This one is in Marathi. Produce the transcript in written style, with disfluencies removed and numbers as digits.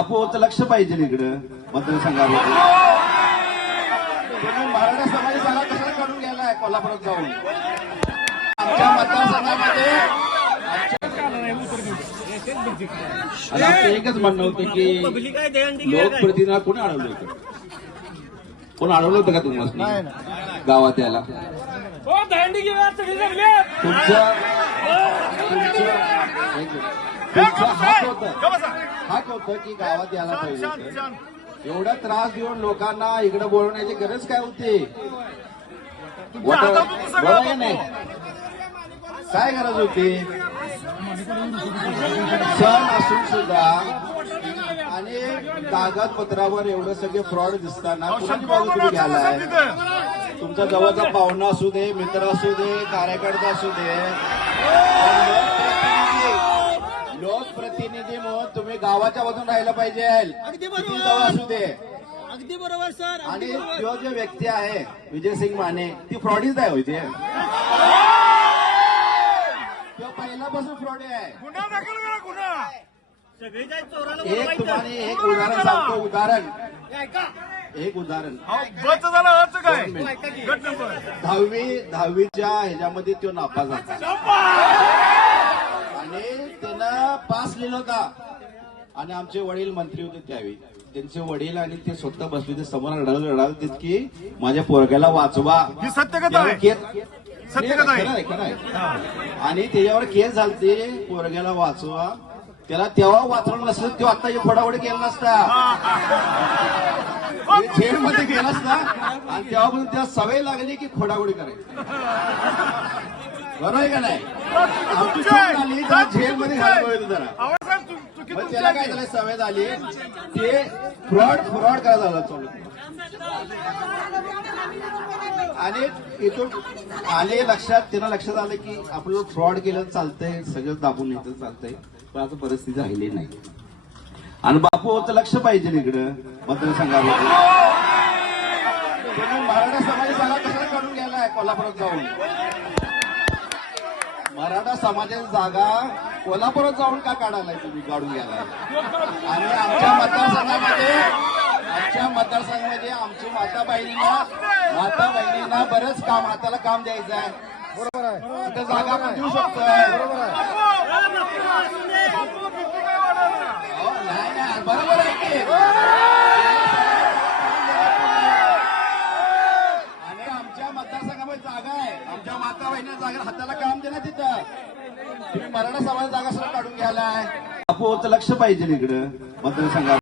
बापूचं लक्ष पाहिजे इकडं मतदारसंघामध्ये. तुम्ही मराठा समाज जागा कशाला काढून गेलाय कोल्हापुरात जाऊन? आमच्या मतदारसंघामध्ये आमचं एकच म्हणणं होतं की लोकप्रतिनिधीला कोणी अडवलं होतं? कोण अडवलं होतं का तुम्हाला गावात यायला? तुमचं हाक होतं की गावात यायला पाहिजे होतं. एवढा त्रास देऊन लोकांना इकडे बोलवण्याची गरज काय होती? बरोबर नाही, काय गरज होती? सण असून सुद्धा आणि कागदपत्रावर एवढं सगळे फ्रॉड दिसताना कुणाची बाजू तुम्ही घ्यालाय? तुमचा जवळचा पाहुणा असू दे, मित्र असू दे, कार्यकर्ता असू दे, लोकप्रतिनिधी म्हणून तुम्ही गावाच्या बाजून राहायला पाहिजे. किती जवळ असू दे. अगदी बरोबर सर. आणि तो जो व्यक्ती आहे विजयसिंग माने, ती फ्रॉडीच आहे होती. तो पहिल्यापासून फ्रॉडी आहे. एक तुम्हाला एक उदाहरण सांगतो. एक उदाहरण 10वीच्या ह्याच्यामध्ये तो नापास झाला आणि त्यानं पास लिहिला होता. आणि आमचे वडील मंत्री होते त्यावेळी. त्यांचे वडील आणि ते स्वतः बसले ते समोर रडाल की माझ्या पोरग्याला वाचवा. सत्यकथा आहे. आणि त्याच्यावर केस झालते पोरग्याला वाचवा. त्याला तेव्हा वाचवलं नसतं, तो आता फोडाफोडी केला नसता, जेलमध्ये गेला असता. आणि तेव्हापासून त्याला सवय लागली की फोडाफोडी करायची. बरोबर आहे का नाही? आमची चूक झाली, त्याला जेलमध्ये घालायला पाहिजे जरा. मग त्याला काय झालं, सवय झाली, ते फ्रॉड करायला झाला चालू. आणि इथून आले लक्षात, त्यांना लक्षात आलं की आपलं फ्रॉड केलं चालतंय, सगळं दाबून येतं चालतंय, पण आता परिस्थिती राहिली नाही. आणि बापूचं लक्ष पाहिजे इकडं मतदारसंघामध्ये. तुम्ही मराठा समाज जागा कशाला काढून गेलाय कोल्हापुरात जाऊन? मराठा समाजाची जागा कोल्हापुरात जाऊन का काढायलाय तुम्ही, काढून गेलाय? आणि आमच्या मतदारसंघामध्ये आमची माता बहिणींना बरंच काम, हाताला काम द्यायचं आहे. बरोबर आहे. तिथं जागा आपण देऊ शकतो. बरोबर आहे. नाही, बरोबर आहे की. आणि आमच्या मतदारसंघामध्ये जागा आहे, आमच्या माता बहिणींना जागा, हाताला काम दे ना तिथं. तुम्ही मराठा समाज जागा सगळं काढून घ्यायलाय. बापूचं लक्ष पाहिजे इकडं मतदारसंघात.